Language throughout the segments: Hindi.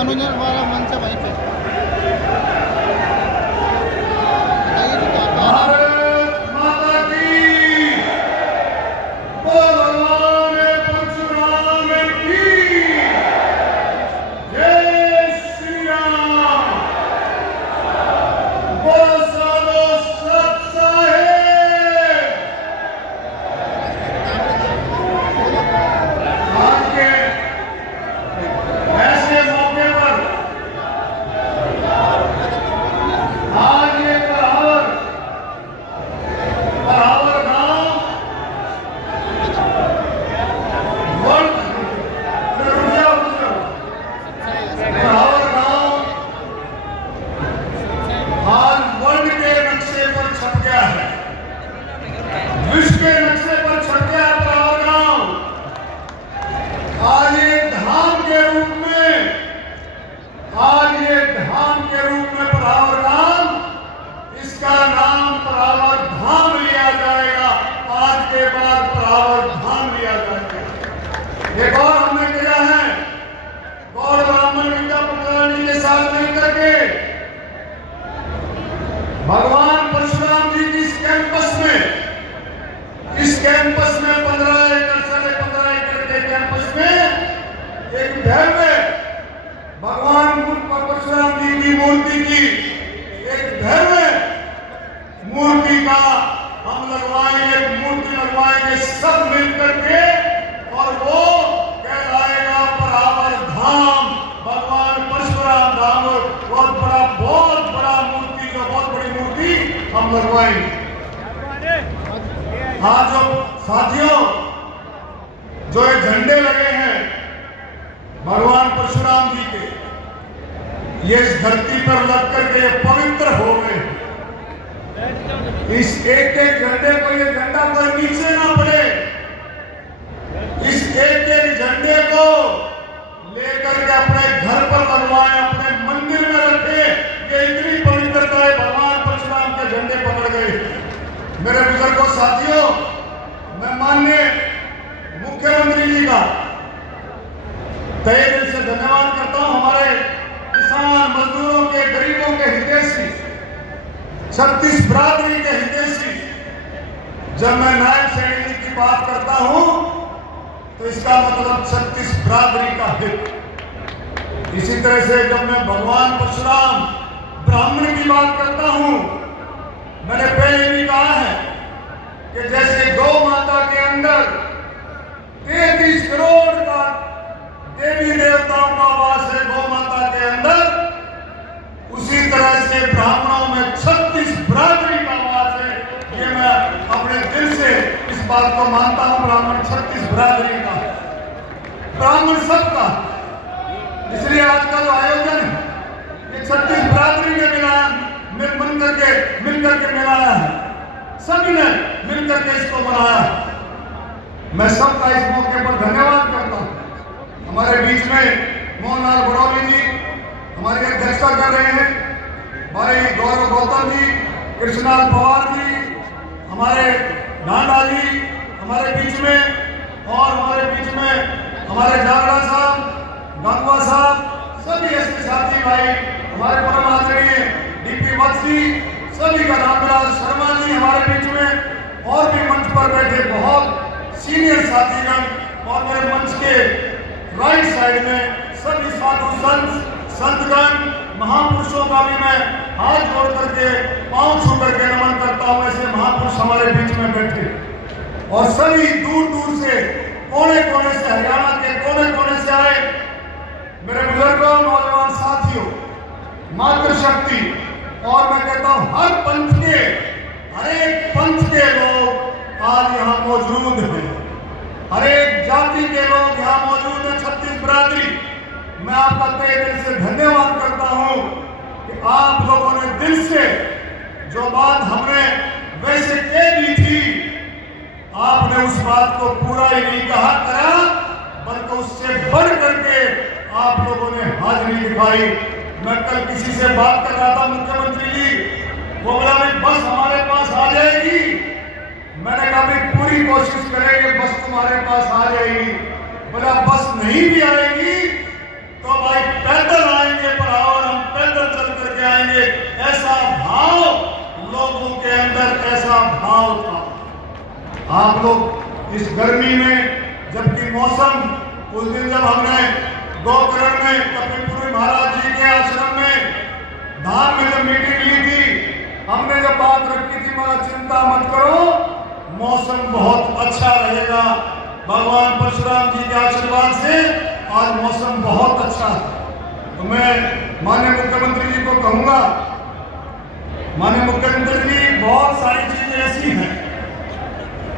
मनोरंजन वाला मंच है वहीं पे। भारत माता की, बोलो भगवान परशुराम की, जय श्री राम, बोलो साधो सत साहेब। आज के ऐसे मौके पर आज ये परावर गांव परावर गांव आज वर्ल्ड के नक्शे पर छप गया है, विश्व के नक्शे पर छप गया है परावर गांव। आज ये धाम के रूप में परावर गांव, इसका नाम परावर धाम लिया जाएगा। आज के बाद परावर धाम लिया जाएगा। एक और हमने किया है, गौड़ ब्राह्मण विद्या प्रचार जी के साथ मिलकर के भगवान परशुराम जी की इस कैंपस में 15 एकड़ साढ़े 15 एकड़ के कैंपस में एक भव्य भगवान परशुराम जी की मूर्ति की एक भव्य मूर्ति का हम मूर्ति लगवाएंगे सब मिलकर के, और वो कहलाएगा परावर धाम, भगवान परशुराम धाम। बहुत बड़ा मूर्ति, जो बहुत बड़ी मूर्ति हम लगवाएंगे। हाँ, जो साथियों, जो ये झंडे लगे हैं भगवान परशुराम जी के, ये इस धरती पर लग करके पवित्र हो गए। इस एक झंडे को, ये झंडा कोई नीचे ना पड़े, इस एक झंडे को लेकर के अपने घर पर लगवाएं, अपने मंदिर में रखें। ये इतनी पवित्रता है, भगवान परशुराम के झंडे पकड़ गए। मेरे बुजुर्गों, साथियों, मैं माननीय मुख्यमंत्री जी का तहे दिल से धन्यवाद करता हूं। हमारे किसान मजदूरों के, गरीबों के हितैषी, छत्तीस बिरादरी के हितैषी, जब मैं नायब श्रेणी की बात करता हूं तो इसका मतलब छत्तीस बिरादरी का हित। इसी तरह से जब मैं भगवान परशुराम ब्राह्मण की बात करता हूं, मैंने पहले भी कहा है कि जैसे गौ माता के अंदर 33 करोड़ का देवी देवताओं का वास है गौ माता के अंदर, उसी तरह से ब्राह्मणों में 36 बिरादरी का वास है। ये मैं अपने दिल से इस बात को मानता हूं। ब्राह्मण 36 बिरादरी का, ब्राह्मण सबका। इसलिए आज का जो आयोजन है, ये 36 बिरादरी ने मिलकर के मिलाया है, सभी ने मिलकर के इसको बनाया। मैं सबका इस मौके पर धन्यवाद करता हूं। हमारे बीच में मोहनलाल बड़ौली जी हमारी अध्यक्षता कर रहे हैं, भाई गौरव गौतम जी, कृष्णलाल पवार जी, हमारे डांडा जी हमारे बीच में, और हमारे बीच में हमारे जागड़ा साहब, गंगवा साहब, सभी ऐसे साथी भाई, हमारे परम आदरणीय डीपी वत्स जी, सभी का रामविलास शर्मा जी हमारे बीच में, और भी मंच पर बैठे बहुत सीनियर साथीगण, और मेरे मंच के राइट साइड में सभी साधु संतगण, महापुरुषों का भी मैं हाथ जोड़ करके, पांव छू करके नमन करता हूं। ऐसे महापुरुष हमारे बीच में बैठे, और सभी दूर दूर से, कोने कोने से, हरियाणा के कोने कोने से आए। मेरे बुजुर्गों, नौजवान साथियों, मातृशक्ति, और मैं कहता हूं हर एक पंथ के लोग आज यहाँ मौजूद हैं, हर एक जाति के लोग यहाँ मौजूद हैं, 36 बिरादरी। मैं आपका तहे दिल से धन्यवाद करता हूं कि आप लोगों ने दिल से जो बात हमने वैसे कह दी थी, आपने उस बात को पूरा ही नहीं करा, बल्कि उससे बढ़ करके आप लोगों ने हाजिरी दिखाई। मैं कल किसी से बात कर रहा था, मुख्यमंत्री जी, वो बोला भाई बस हमारे पास आ जाएगी। मैंने कहा भाई पूरी कोशिश करेंगे बस तुम्हारे पास आ जाएगी। बोला बस नहीं भी आएगी तो भाई पैदल तनाव था। आप लोग इस गर्मी में, जबकि मौसम, उस दिन जब हमने गोकर्ण में कपिलपुरी महाराज जी के आश्रम में धाम में जब मीटिंग ली थी, हमने जब बात रखी थी, मगर चिंता मत करो, मौसम बहुत अच्छा रहेगा। भगवान परशुराम जी के आशीर्वाद से आज मौसम बहुत अच्छा है। तो मैं माननीय मुख्यमंत्री जी को कहूंगा, माननीय मुख्यमंत्री जी, बहुत सारी चीजें ऐसी हैं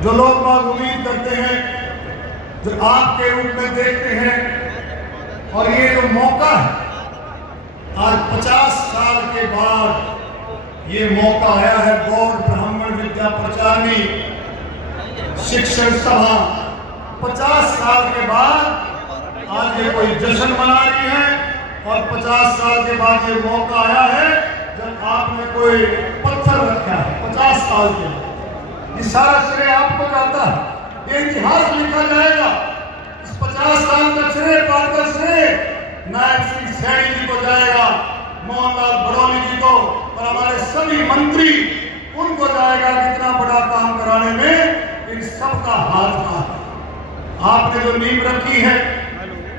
जो लोग बाग उम्मीद करते हैं, जो आपके रूप में देखते हैं, और ये जो मौका है, आज 50 साल के बाद ये मौका आया है। गौड़ ब्राह्मण विद्या प्रचारणी शिक्षण सभा 50 साल के बाद आज ये कोई जश्न मना रही है, और 50 साल के बाद ये मौका आया है जब आपने कोई पत्थर रखा है। 50 साल के बाद ये सारा श्रेय आपको जाता है, ये इतिहास लिखा जाएगा। इस 50 साल का श्रेय, पार का श्रेय नायब सिंह सैनी जी को जाएगा, मोहनलाल बड़ौनी जी को, और हमारे सभी मंत्री, उनको जाएगा। कितना बड़ा काम कराने में इन सबका हाथ था। आपने जो नींव रखी है,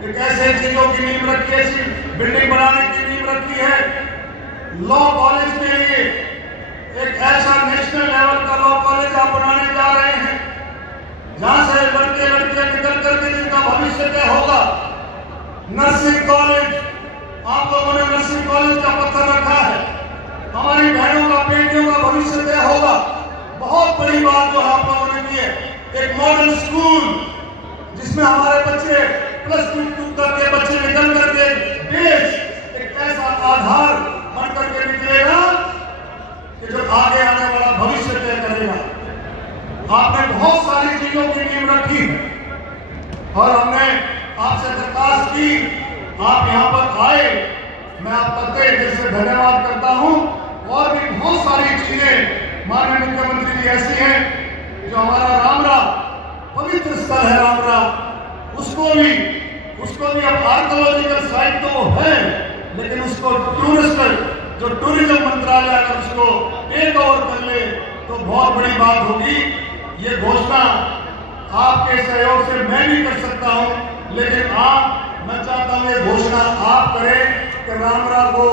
एक ऐसे चीजों की नींव रखी है, बिल्डिंग बनाने की नींव रखी है। लॉ कॉलेज के लिए एक ऐसा नेशनल लेवल का लॉ कॉलेज आप बनाने जा रहे हैं, जहां से लड़के लड़कियां निकल करके जिनका भविष्य तय होगा। नर्सिंग कॉलेज, आप लोगों ने नर्सिंग कॉलेज का पत्थर रखा है, हमारी बहनों का, बेटियों का भविष्य तय होगा। बहुत बड़ी बात जो आप लोगों ने की है, एक मॉडल स्कूल जिसमें हमारे बच्चे +2 तक के बच्चे निकल करके देश एक ऐसा आधार बन करके निकलेगा कि जो आगे आने वाला भविष्य तय करेगा। आपने बहुत सारी चीजों की नींव रखी और हमने आपसे दरखास्त की, आप यहाँ पर आए, मैं आपका तहे दिल से धन्यवाद करता हूँ। और भी बहुत सारी चीजें माननीय मुख्यमंत्री जी ऐसी हैं जो हमारा रामरा पवित्र स्थल है, रामरा, उसको भी अब आर्कोलॉजिकल साइट तो है, लेकिन उसको जो टूरिज्म मंत्रालय अगर उसको टेक ओवर कर ले तो बहुत बड़ी बात होगी। ये घोषणा आपके सहयोग से मैं भी कर सकता हूं, लेकिन मैं चाहता हूं ये घोषणा आप करें कि रामरा को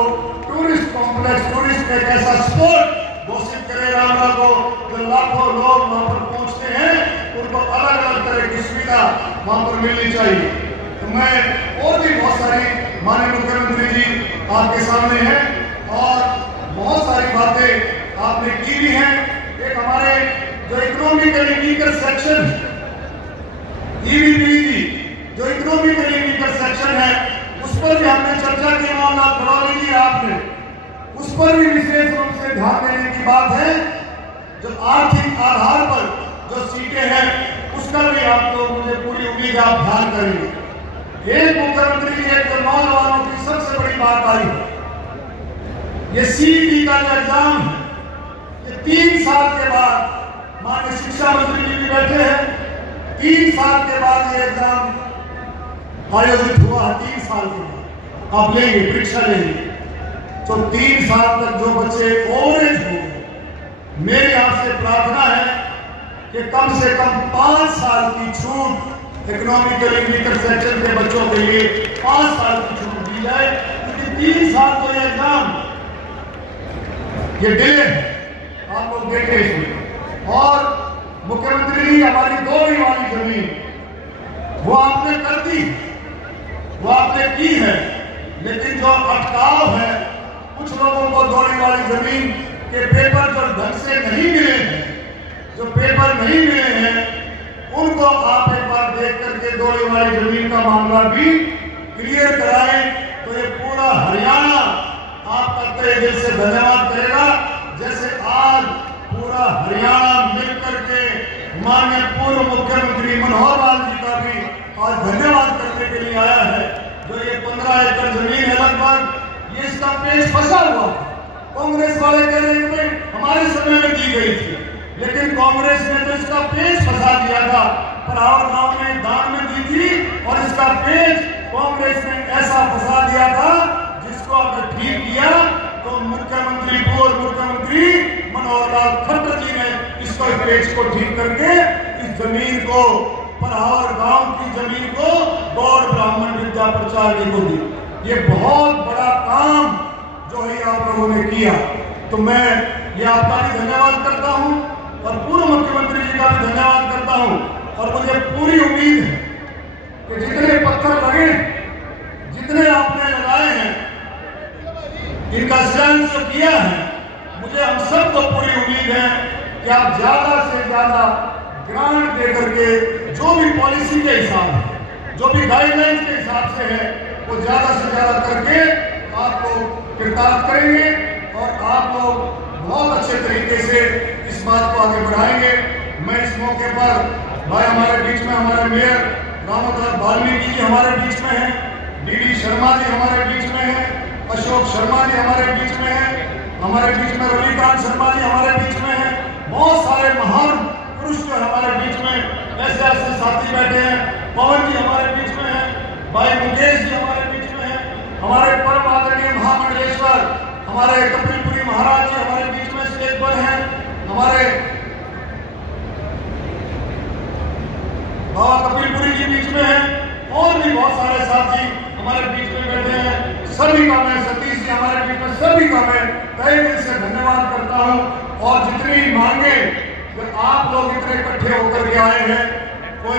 टूरिस्ट कॉम्प्लेक्स, टूरिस्ट एक ऐसा स्पॉट घोषित करें रामरा को, जो लाखों लोग वहां पर पहुंचते हैं, उनको अलग अलग तरह की सुविधा वहां पर मिलनी चाहिए। तो मैं और भी बहुत सारी माननीय मुख्यमंत्री जी आपके सामने है, और बहुत सारी बातें आपने की भी हैं। एक हमारे जो इकोनॉमिकली वीकर सेक्शन, ईवीपी जो इकोनॉमिकली वीकर सेक्शन है, उस पर भी हमने चर्चा की। मोहनलाल बड़ौनी जी, आपने उस पर भी विशेष रूप से ध्यान देने की बात है। जो आर्थिक आधार पर जो सीटें हैं, उसका भी आप लोग, मुझे पूरी उम्मीद है, आप ध्यान करेंगे। एक मुख्यमंत्री जी, एक जो नौजवानों की सबसे बड़ी बात आई, ये सीईटी का जो एग्जाम है, ये 3 साल के बाद, माननीय शिक्षा मंत्री जी भी बैठे हैं, 3 साल के बाद ये एग्जाम आयोजित हुआ है। 3 साल के बाद आप लेंगे, परीक्षा लेंगे, तो 3 साल तक जो बच्चे ओवरेज हो, मेरी आपसे प्रार्थना है कि कम से कम 5 साल की छूट इकोनॉमिकली वीकर सेक्शन के बच्चों के लिए 5 साल की छूट दी जाए, क्योंकि 3 साल तो ये एग्जाम ये डिले है, आप लोग देखें इसमें। और मुख्यमंत्री जी, हमारी दोहरी वाली जमीन वो आपने कर दी, वो आपने की है, लेकिन जो अटकाव है, कुछ लोगों को दोहरी वाली जमीन के पेपर जो ढंग से नहीं मिले हैं, जो पेपर नहीं मिले हैं, उनको आप एक बार देख करके दोहरी वाली जमीन का मामला भी क्लियर कराएं। तो ये पूरा हरियाणा आपका तहे दिल से धन्यवाद करेगा, जैसे आज पूरा हरियाणा मिलकर के माननीय पूर्व मुख्यमंत्री मनोहर लाल जी का भी आज धन्यवाद करने के लिए आया है। जो ये 15 एकड़ जमीन है लगभग, ये इसका पेच फंसा हुआ है। कांग्रेस वाले कह रहे हैं हमारे समय में दी गई थी, लेकिन कांग्रेस ने तो इसका पेच फंसा दिया था, परावर गांव में दान में दी थी, और इसका पेच कांग्रेस ने ऐसा फंसा दिया था जिसको अगर ठीक किया तो मुख्यमंत्री, पूर्व मुख्यमंत्री मनोहर लाल खट्टर जी ने इस इसको पेच को ठीक करके इस जमीन को परावर गांव की जमीन को गौड़ ब्राह्मण विद्या प्रचार को दी। ये बहुत बड़ा काम जो है आप लोगों ने किया, तो मैं ये आपका भी धन्यवाद करता हूं और पूर्व मुख्यमंत्री जी का भी धन्यवाद करता हूं। और मुझे पूरी उम्मीद है कि जितने पत्थर लगे, जितने आपने लगाए हैं, इनका सृजन जो किया है, मुझे हम सबको पूरी उम्मीद है कि आप ज्यादा से ज्यादा ग्रांट दे करके जो भी पॉलिसी के हिसाब है, जो भी गाइडलाइंस के हिसाब से है, वो ज्यादा से ज्यादा करके आप लोग कृतार्थ करेंगे और आप लोग बहुत अच्छे तरीके से इस बात को आगे बढ़ाएंगे। मैं इस मौके पर भाई हमारे बीच में हमारे मेयर रामोदर वाल्मीकि जी हमारे बीच में हैं, डीडी शर्मा जी हमारे बीच में हैं, अशोक शर्मा जी हमारे बीच में हैं, हमारे बीच में रविकांत शर्मा जी हमारे बीच में हैं, बहुत सारे महान पुरुष जो हमारे बीच में ऐसे ऐसे साथी बैठे हैं, पवन जी हमारे बीच में हैं, भाई मुकेश जी हमारे बीच में हैं, हमारे परम आदरणीय महामंडलेश्वर हमारे कपिलपुरी महाराज जी हमारे बीच में स्टेज पर हैं, हमारे बाबा कपिलपुरी जी बीच में हैं और भी बहुत सारे साथी हमारे बीच में बैठे हैं। सभी का मैं, सतीश जी हमारे बीच में, सभी का मैं तहे दिल से धन्यवाद करता हूं। और जितनी मांगे जब आप लोग इतने इकट्ठे होकर के आए हैं, कोई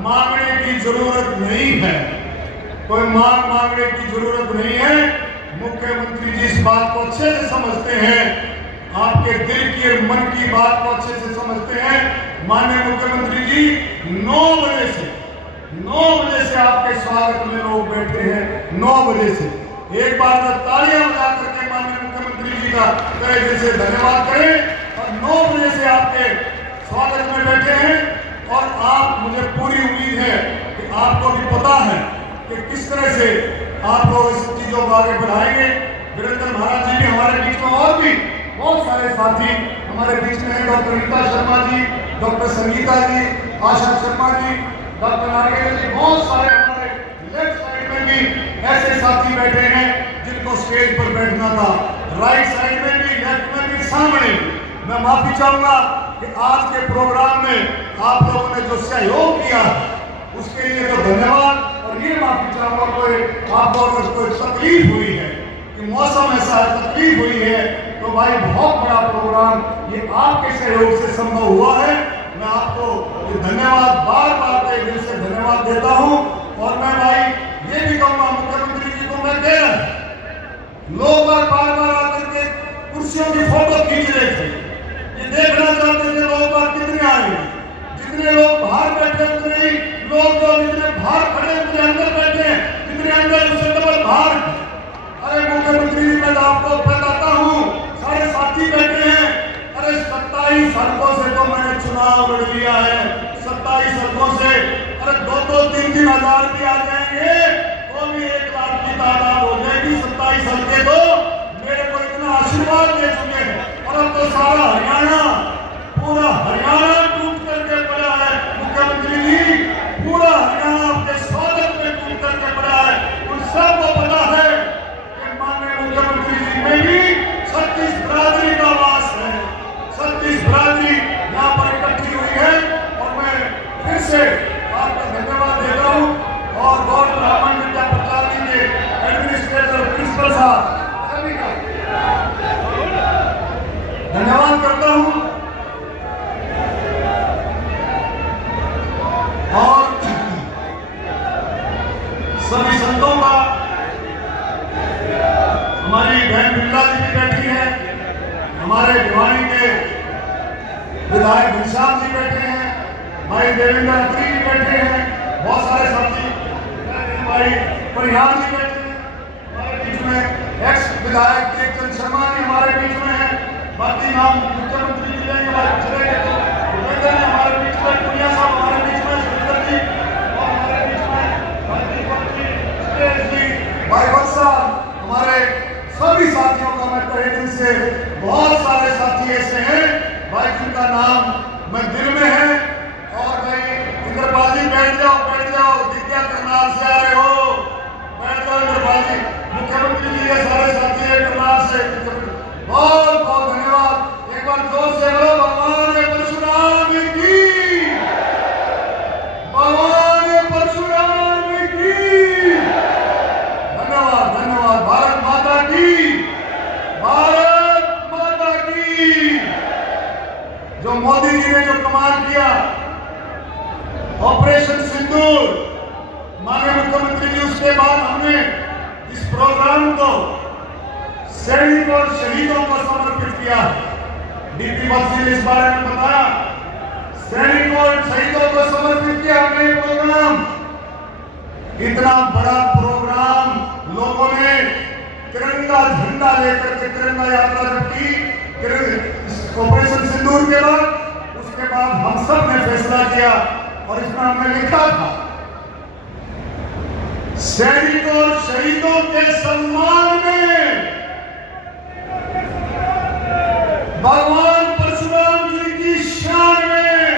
मांगने की जरूरत नहीं है, कोई मांगने की जरूरत नहीं है। मुख्यमंत्री जी इस बात को अच्छे से समझते हैं, आपके दिल की और मन की बात को अच्छे से समझते हैं। माननीय मुख्यमंत्री जी 9 बजे से आपके स्वागत में लोग बैठे हैं, 9 बजे से। एक बार में तालियां बजा करके माननीय मुख्यमंत्री जी का तहे दिल से धन्यवाद करें। और 9 बजे से आपके स्वागत में बैठे हैं और आप, मुझे पूरी उम्मीद है कि आपको भी पता है कि किस तरह से आप लोग इस चीजों को आगे बढ़ाएंगे। वीरेंद्र महाराज जी भी हमारे बीच में, और भी बहुत सारे साथी हमारे बीच में हैं, डॉक्टर रीता शर्मा जी, डॉक्टर संगीता जी, आशा शर्मा जी, डॉक्टर नागेंद्र जी, बहुत सारे हमारे लेफ्ट साइड में भी ऐसे साथी बैठे हैं जिनको स्टेज पर बैठना था, राइट साइड में भी, लेफ्ट में भी, सामने भी। मैं माफी चाहूंगा कि आज के प्रोग्राम में आप लोगों ने जो सहयोग किया उसके लिए तो धन्यवाद। और ये माफी चाहूंगा कोई आप लोगों को कोई तकलीफ हुई है कि मौसम ऐसा तकलीफ हुई है, तो भाई बहुत बड़ा प्रोग्राम ये आपके सहयोग से संभव हुआ है। मैं आपको ये धन्यवाद बार तहे दिल से धन्यवाद देता हूं। और मैं भाई ये भी कहूंगा मुख्यमंत्री जी को, मैं कह रहा लोग बार आकर के कुर्सियों की फोटो खींच रहे थे, ये देखना चाहते थे लोग कितने आए, जितने लोग बाहर बैठे उतने ही लोग, जो जितने बाहर खड़े उतने अंदर बैठे, जितने अंदर उससे डबल बाहर। अरे मुख्यमंत्री जी, मैं आपको बताता हूँ, सारे साथी बैठे हैं। अरे 27 सड़कों से तो मैंने चुनाव लड़ लिया है, 27 सड़कों से। अरे 2-2, 3-3 हजार भी आ जाएंगे तो भी 1 लाख की तादाद हो जाएगी। 27 सड़कें तो मेरे को इतना आशीर्वाद दे चुके हैं। और अब तो सारा हरियाणा, पूरा हरियाणा टूट करके पड़ा है। मुख्यमंत्री जी, पूरा हरियाणा आपके स्वागत में टूट करके पड़ा है। उन सबको पता है कि माननीय मुख्यमंत्री जी में भी 36 बिरादरी का वास है, 36 बिरादरी यहाँ पर इकट्ठी हुई है। और मैं फिर से आपका धन्यवाद देता हूँ। और गौड़ ब्राह्मण विद्या प्रचार के एडमिनिस्ट्रेटर, प्रिंसिपल साहब, सभी का धन्यवाद करता हूँ। और सभी संतों का, हमारी बहन बिरला जी भी बैठी है, हमारे भिवानी के विधायक घनश्याम जी बैठे हैं, भाई देवेंद्र अत्री जी बैठे हैं, बहुत सारे साथी, भाई परिहार जी बैठे हैं हमारे बीच में, एक्स विधायक टेकचंद शर्मा जी हमारे बीच में है। बाकी नाम मुख्यमंत्री जी लेंगे, भाई चले गए तो भूपेंद्र जी हमारे बीच में, पुनिया साहब हमारे बीच में, सुरेंद्र जी और हमारे बीच में, भाई दीपक जी, सुरेश जी, भाई वत्सा, हमारे सभी साथियों का मैं तहे दिल से, बहुत सारे साथी ऐसे हैं भाई जिनका नाम मैं दिल में है। और भाई इंद्रपाल जी बैठ जाओ, दिव्या करनाल से आ रहे हो, बैठ जाओ इंद्रपाल जी। मुख्यमंत्री जी के सारे साथी है करनाल से, बहुत बहुत धन्यवाद। एक बार जोर से बोलो भगवान सिंदूर, माननीय मुख्यमंत्री जी, उसके बाद हमने इस प्रोग्राम को सैनिक और शहीदों को समर्पित किया। डीपी बख्शी ने इस बारे में बताया, सैनिक और शहीदों को समर्पित किया हमने ये प्रोग्राम। इतना बड़ा प्रोग्राम लोगों ने तिरंगा झंडा लेकर के तिरंगा यात्रा जब की ऑपरेशन सिंदूर के बाद, उसके बाद हम सब ने फैसला किया और इसमें हमने लिखा था, सैनिकों और शहीदों के सम्मान में भगवान परशुराम जी की शान में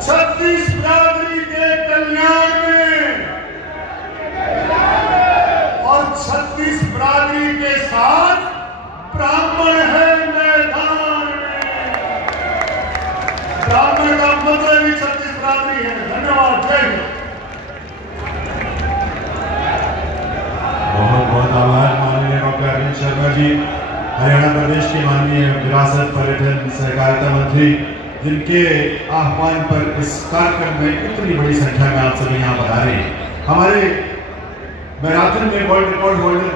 36 बिरादरी के कल्याण में और 36 बिरादरी के साथ ब्राह्मण है मैदान में। ब्राह्मण का मतलब भी 36 बिरादरी है। धन्यवाद। जय हिंद। बहुत बहुत आभार माननीय डॉक्टर अरविंद शर्मा जी, हरियाणा प्रदेश के माननीय विरासत पर्यटन सहकारिता मंत्री, जिनके आह्वान पर इस कार्यक्रम में इतनी बड़ी संख्या में आप सभी यहाँ पधारे। हमारे मैराथन में वर्ल्ड रिकॉर्ड होल्डर